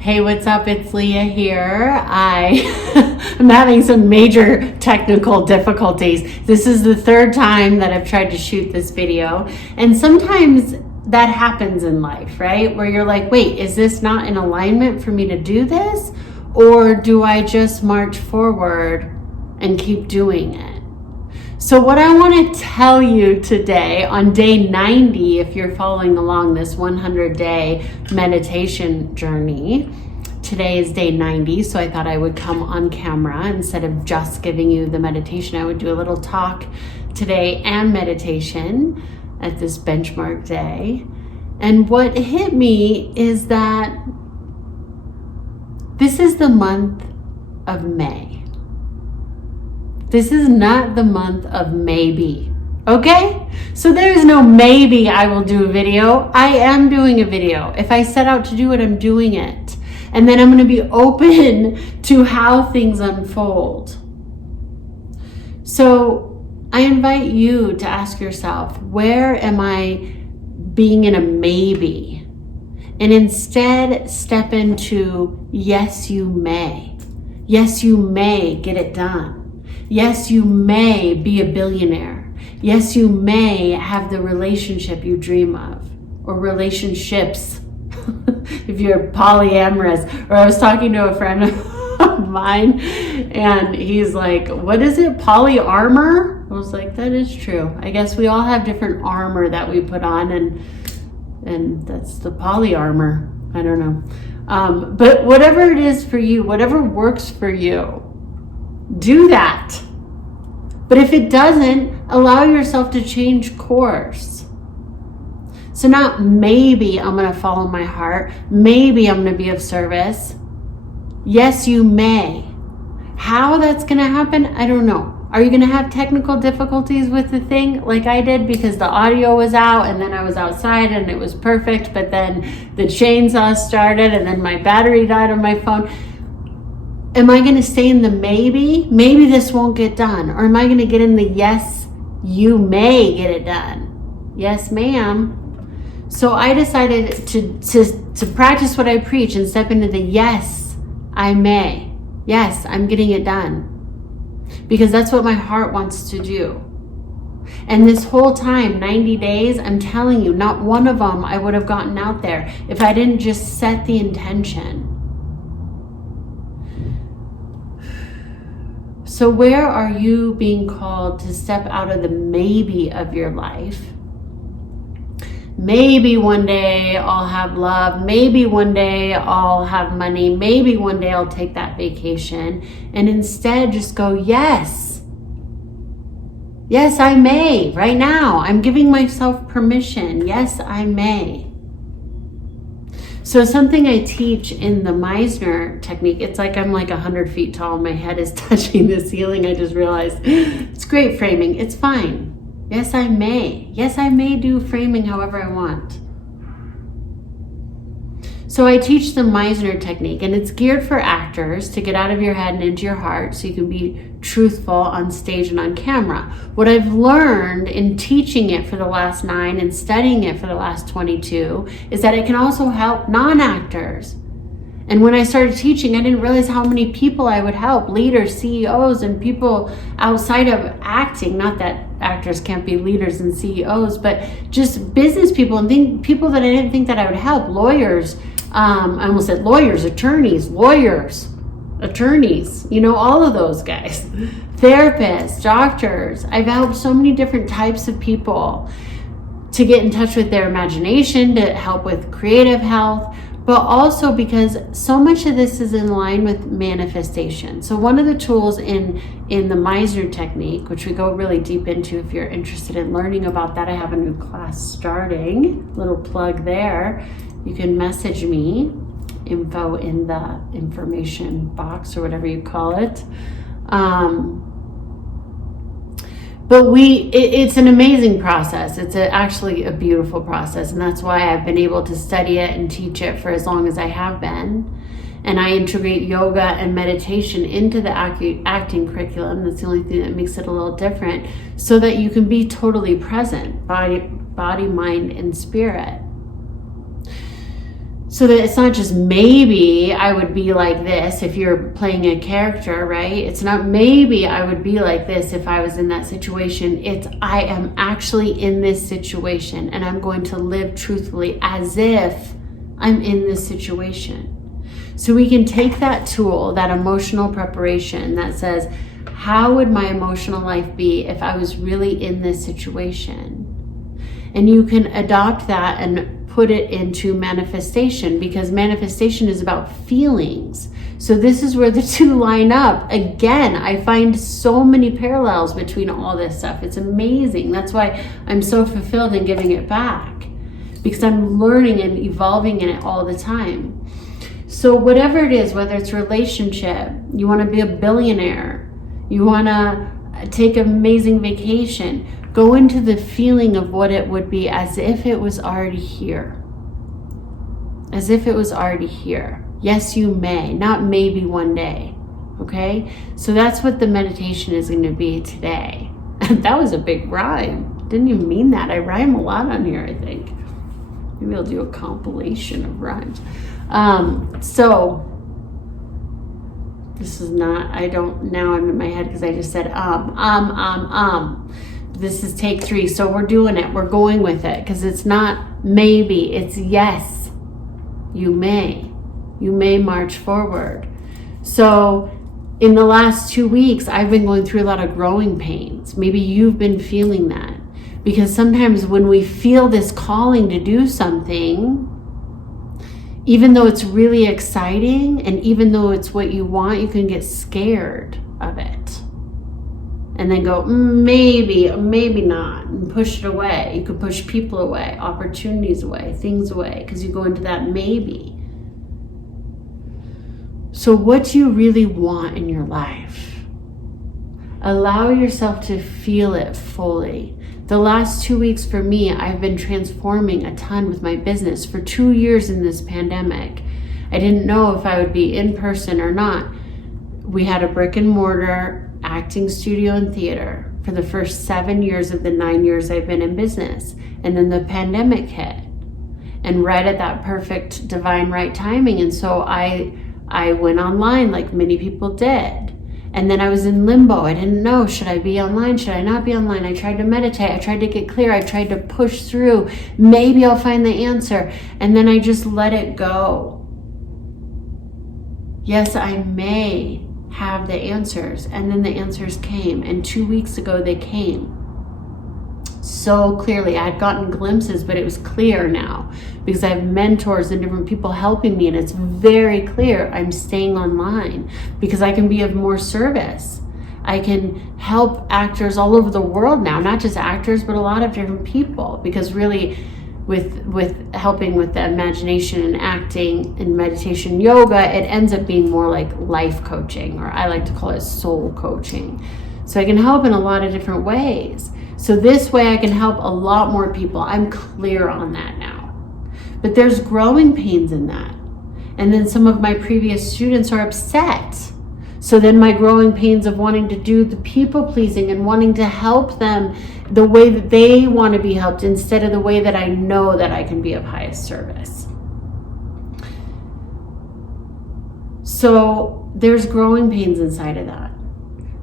Hey, what's up? It's Leah here. I'm having some major technical difficulties. This is the third time that I've tried to shoot this video. And sometimes that happens in life, right? Where you're like, wait, is this not in alignment for me to do this? Or do I just march forward and keep doing it? So what I want to tell you today on day 90, if you're following along this 100-day meditation journey, today is day 90, so I thought I would come on camera instead of just giving you the meditation. I would do a little talk today and meditation at this benchmark day. And what hit me is that this is the month of May. This is not the month of maybe, okay? So there's no maybe I will do a video. I am doing a video. If I set out to do it, I'm doing it. And then I'm going to be open to how things unfold. So I invite you to ask yourself, where am I being in a maybe? And instead step into yes, you may. Yes, you may get it done. Yes, you may be a billionaire. Yes, you may have the relationship you dream of, or relationships, if you're polyamorous. Or I was talking to a friend of mine, and he's like, what is it, poly armor? I was like, that is true. I guess we all have different armor that we put on, and that's the poly armor. I don't know. But whatever it is for you, whatever works for you, do that. But if it doesn't, allow yourself to change course. So not maybe I'm going to follow my heart. Maybe I'm going to be of service. Yes, you may. How that's going to happen, I don't know. Are you going to have technical difficulties with the thing like I did because the audio was out and then I was outside and it was perfect, but then the chainsaw started and then my battery died on my phone? Am I going to stay in the maybe? Maybe this won't get done. Or am I going to get in the yes, you may get it done? Yes, ma'am. So I decided to practice what I preach and step into the yes, I may. Yes, I'm getting it done. Because that's what my heart wants to do. And this whole time, 90 days, I'm telling you, not one of them I would have gotten out there if I didn't just set the intention. So where are you being called to step out of the maybe of your life? Maybe one day I'll have love. Maybe one day I'll have money. Maybe one day I'll take that vacation. And instead just go, yes. Yes, I may. Right now, I'm giving myself permission. Yes, I may. So something I teach in the Meisner Technique, it's like I'm like 100 feet tall and my head is touching the ceiling. I just realized it's great framing. It's fine. Yes, I may. Yes, I may do framing however I want. So I teach the Meisner Technique, and it's geared for actors to get out of your head and into your heart so you can be truthful on stage and on camera. What I've learned in teaching it for the last 9 and studying it for the last 22 is that it can also help non-actors. And when I started teaching, I didn't realize how many people I would help, leaders, CEOs, and people outside of acting. Not that actors can't be leaders and CEOs, but just business people and people that I didn't think that I would help. Lawyers, I almost said lawyers, attorneys, you know, all of those guys. Therapists, doctors. I've helped so many different types of people to get in touch with their imagination, to help with creative health, but also because so much of this is in line with manifestation. So one of the tools in the Meisner Technique, which we go really deep into if you're interested in learning about that, I have a new class starting, little plug there. You can message me, info in the information box or whatever you call it. But it's an amazing process. It's actually a beautiful process. And that's why I've been able to study it and teach it for as long as I have been. And I integrate yoga and meditation into the acting curriculum. That's the only thing that makes it a little different, so that you can be totally present, body, mind, and spirit. So that it's not just maybe I would be like this if you're playing a character, right? It's not maybe I would be like this if I was in that situation. It's I am actually in this situation, and I'm going to live truthfully as if I'm in this situation. So we can take that tool, that emotional preparation that says, how would my emotional life be if I was really in this situation? And you can adopt that and put it into manifestation, because manifestation is about feelings. So this is where the two line up. Again, I find so many parallels between all this stuff. It's amazing. That's why I'm so fulfilled in giving it back, because I'm learning and evolving in it all the time. So whatever it is, whether it's relationship, you want to be a billionaire, you want to take an amazing vacation, go into the feeling of what it would be as if it was already here. As if it was already here. Yes, you may, not maybe one day. Okay? So that's what the meditation is going to be today. That was a big rhyme. Didn't even mean that. I rhyme a lot on here, I think. Maybe I'll do a compilation of rhymes. So this is not, now I'm in my head because I just said This is take 3. So we're doing it. We're going with it, because it's not maybe, it's yes. You may. You may march forward. So in the last 2 weeks, I've been going through a lot of growing pains. Maybe you've been feeling that. Because sometimes when we feel this calling to do something, even though it's really exciting and even though it's what you want, you can get scared of it. And then go, maybe not, and push it away. You could push people away, opportunities away, things away, because you go into that maybe. So what do you really want in your life? Allow yourself to feel it fully. The last 2 weeks for me, I've been transforming a ton with my business. For 2 years in this pandemic, I didn't know if I would be in person or not. We had a brick and mortar acting studio and theater for the first 7 years of the 9 years I've been in business. And then the pandemic hit, and right at that perfect divine right timing. And so I went online like many people did. And then I was in limbo. I didn't know, should I be online? Should I not be online? I tried to meditate. I tried to get clear. I tried to push through. Maybe I'll find the answer. And then I just let it go. Yes, I may have the answers. And then the answers came. And 2 weeks ago, they came so clearly. I had gotten glimpses, but it was clear now because I have mentors and different people helping me, and it's very clear I'm staying online because I can be of more service. I can help actors all over the world now, not just actors, but a lot of different people, because really with helping with the imagination and acting and meditation, yoga, it ends up being more like life coaching, or I like to call it soul coaching. So I can help in a lot of different ways. So this way I can help a lot more people. I'm clear on that now. But there's growing pains in that. And then some of my previous students are upset. So then my growing pains of wanting to do the people pleasing and wanting to help them the way that they want to be helped instead of the way that I know that I can be of highest service. So there's growing pains inside of that.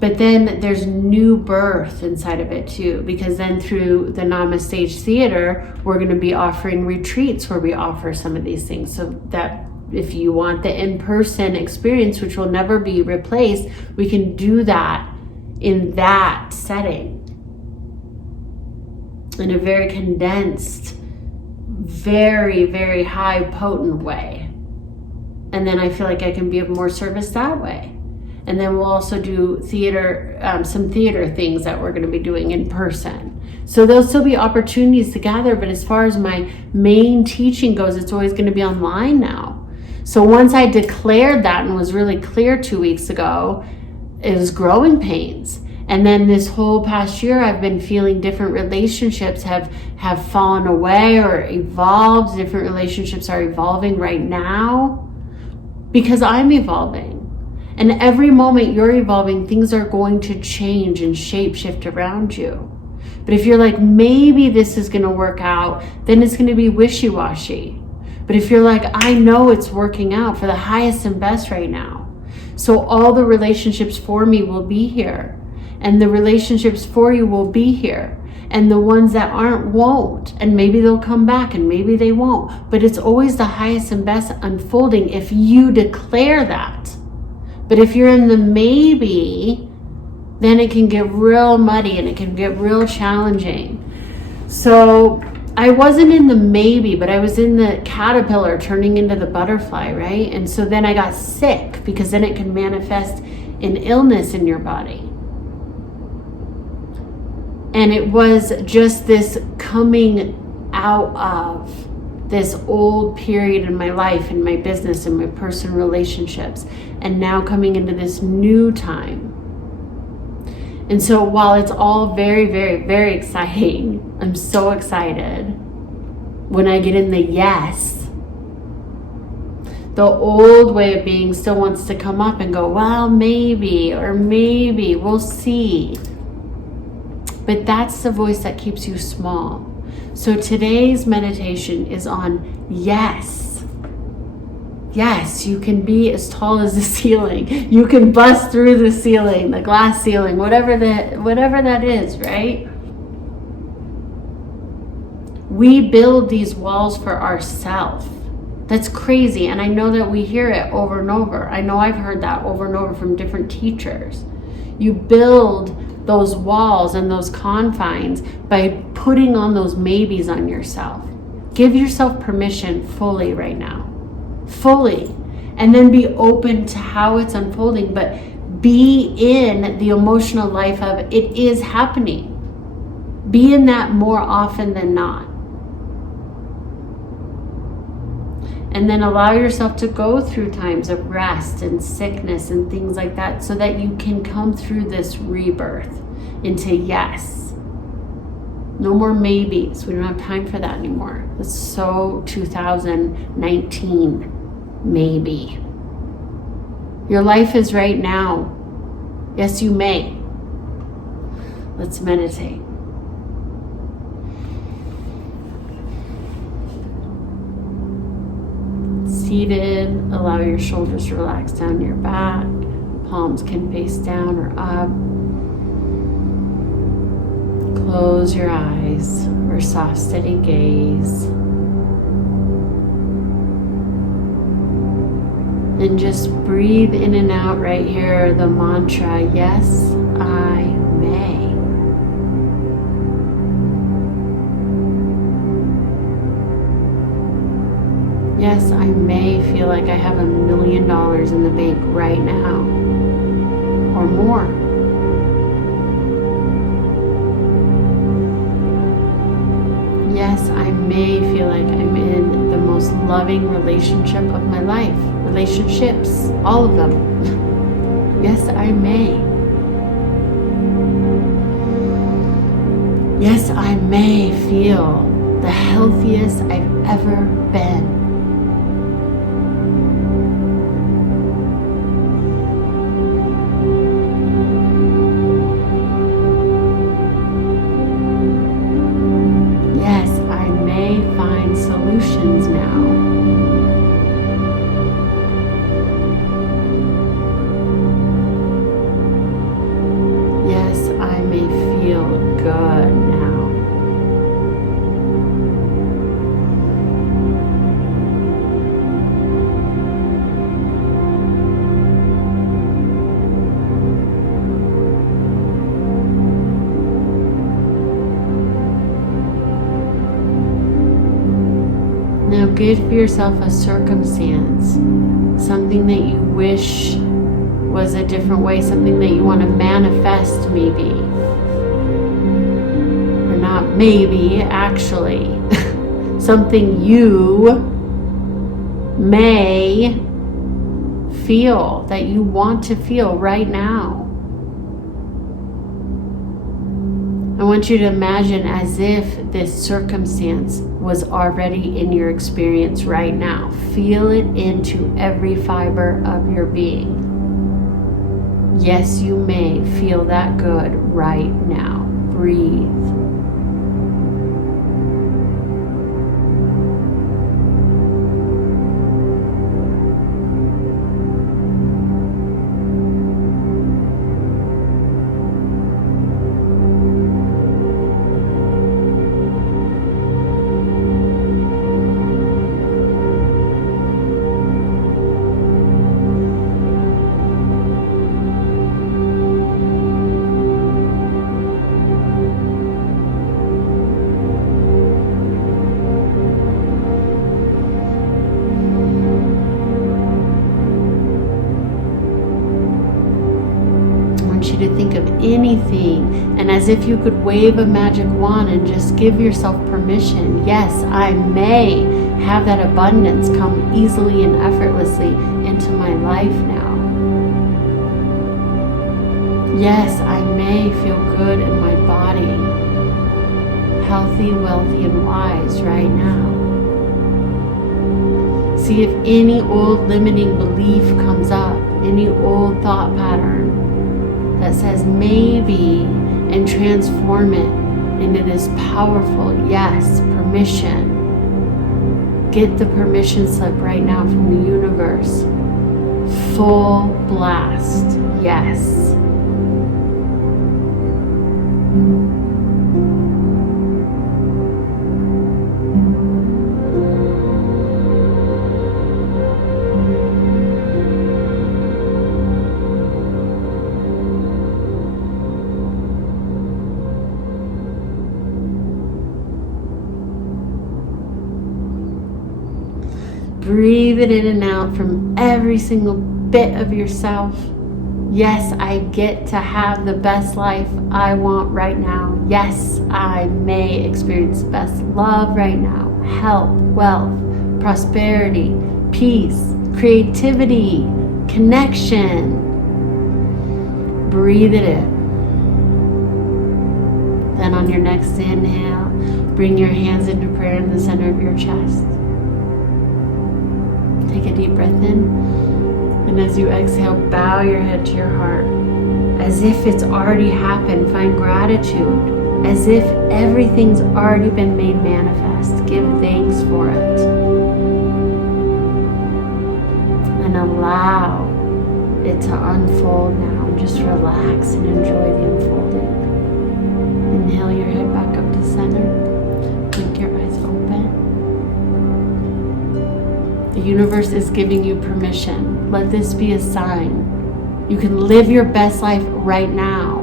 But then there's new birth inside of it too, because then through the Nama Stage Theater, we're going to be offering retreats where we offer some of these things. So that if you want the in-person experience, which will never be replaced, we can do that in that setting in a very condensed, very, very high potent way. And then I feel like I can be of more service that way. And then we'll also do theater, some theater things that we're going to be doing in person. So there'll still be opportunities to gather, but as far as my main teaching goes, it's always going to be online now. So once I declared that and was really clear 2 weeks ago, it was growing pains. And then this whole past year, I've been feeling different relationships have fallen away or evolved. Different relationships are evolving right now because I'm evolving. And every moment you're evolving, things are going to change and shape shift around you. But if you're like, maybe this is going to work out, then it's going to be wishy-washy. But if you're like, I know it's working out for the highest and best right now, so all the relationships for me will be here, and the relationships for you will be here, and the ones that aren't won't, and maybe they'll come back and maybe they won't, but it's always the highest and best unfolding if you declare that. But if you're in the maybe, then it can get real muddy and it can get real challenging. So I wasn't in the maybe, but I was in the caterpillar turning into the butterfly, right? And so then I got sick, because then it can manifest in illness in your body. And it was just this coming out of this old period in my life, in my business, in my personal relationships, and now coming into this new time. And so while it's all very, very, very exciting, I'm so excited when I get in the yes, the old way of being still wants to come up and go, well, maybe, or maybe, we'll see. But that's the voice that keeps you small. So today's meditation is on yes. Yes, you can be as tall as the ceiling. You can bust through the ceiling, the glass ceiling, whatever that is, right? We build these walls for ourselves. That's crazy. And I know that we hear it over and over. I know I've heard that over and over from different teachers. You build those walls and those confines by putting on those maybes on yourself. Give yourself permission fully right now. Fully. And then be open to how it's unfolding, but be in the emotional life of it is happening. Be in that more often than not. And then allow yourself to go through times of rest and sickness and things like that, so that you can come through this rebirth into yes. No more maybes. We don't have time for that anymore. That's so 2019. Maybe. Your life is right now. Yes, you may. Let's meditate. Seated, allow your shoulders to relax down your back. Palms can face down or up. Close your eyes for soft, steady gaze. And just breathe in and out right here the mantra, yes, I may. Yes, I may feel like I have $1 million in the bank right now, or more. Yes, I may feel like I'm in the most loving relationship of my life. Relationships, all of them. Yes, I may. Yes, I may feel the healthiest I've ever been. Solutions now. Yes, I may feel good now. Now give yourself a circumstance, something that you wish was a different way, something that you want to manifest maybe. Or not maybe, actually. Something you may feel, that you want to feel right now. I want you to imagine as if this circumstance was already in your experience right now. Feel it into every fiber of your being. Yes, you may feel that good right now. Breathe. anything. And as if you could wave a magic wand and just give yourself permission. Yes, I may have that abundance come easily and effortlessly into my life now. Yes, I may feel good in my body, healthy, wealthy, and wise right now. See if any old limiting belief comes up, any old thought pattern that says maybe, and transform it into this powerful yes, permission. Get the permission slip right now from the universe. Full blast, yes. Breathe it in and out from every single bit of yourself. Yes, I get to have the best life I want right now. Yes, I may experience the best love right now. Health, wealth, prosperity, peace, creativity, connection. Breathe it in. Then on your next inhale, bring your hands into prayer in the center of your chest. Take a deep breath in, and as you exhale, bow your head to your heart. As if it's already happened, find gratitude. As if everything's already been made manifest. Give thanks for it. And allow it to unfold now. Just relax and enjoy the unfolding. Inhale your head back up to center. Blink your eyes open. The universe is giving you permission. Let this be a sign. You can live your best life right now.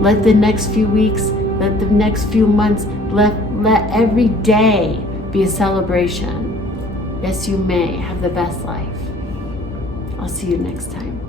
Let the next few weeks, let the next few months, let every day be a celebration. Yes, you may have the best life. I'll see you next time.